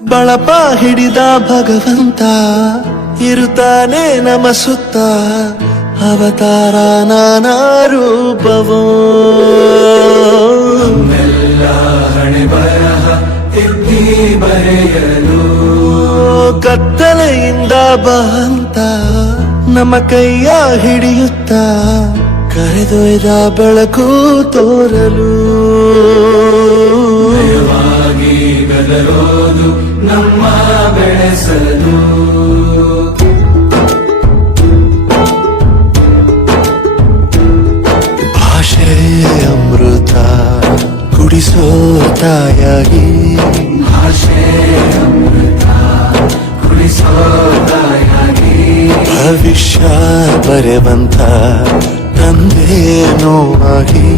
ಬಳಪ ಹಿಡಿದ ಭಗವಂತ ಇರುತ್ತಾನೆ ನಮ ಸುತ್ತ ಅವತಾರ ನಾನಾ ರೂಪವೋ ನಮ್ಮೆಲ್ಲ ಹಣೆ ಬರಹ ತಿದ್ದಿ ಬರೆಯಲು ಕತ್ತಲೆಯಿಂದ ಬಂತ ನಮ್ಮ ಕೈಯ ಹಿಡಿಯುತ್ತ ಕರೆದೊಯ್ದ ಬೆಳಕು ತೋರಲು ಭಯವಾಗಿ ಗದರೋದು ನಮ್ಮ ಬೆಳೆಸಲು ಭಾಷೆ ಅಮೃತ ಕುಡಿಸೋ ತಾಯಾಗಿ ಭಾಷೆ ಅಮೃತ ಕುಡಿಸೋ ತಾಯಾಗಿ ಭವಿಷ್ಯ ಬರೆವಂತ ತಂದೇನೋ ಆಗಿ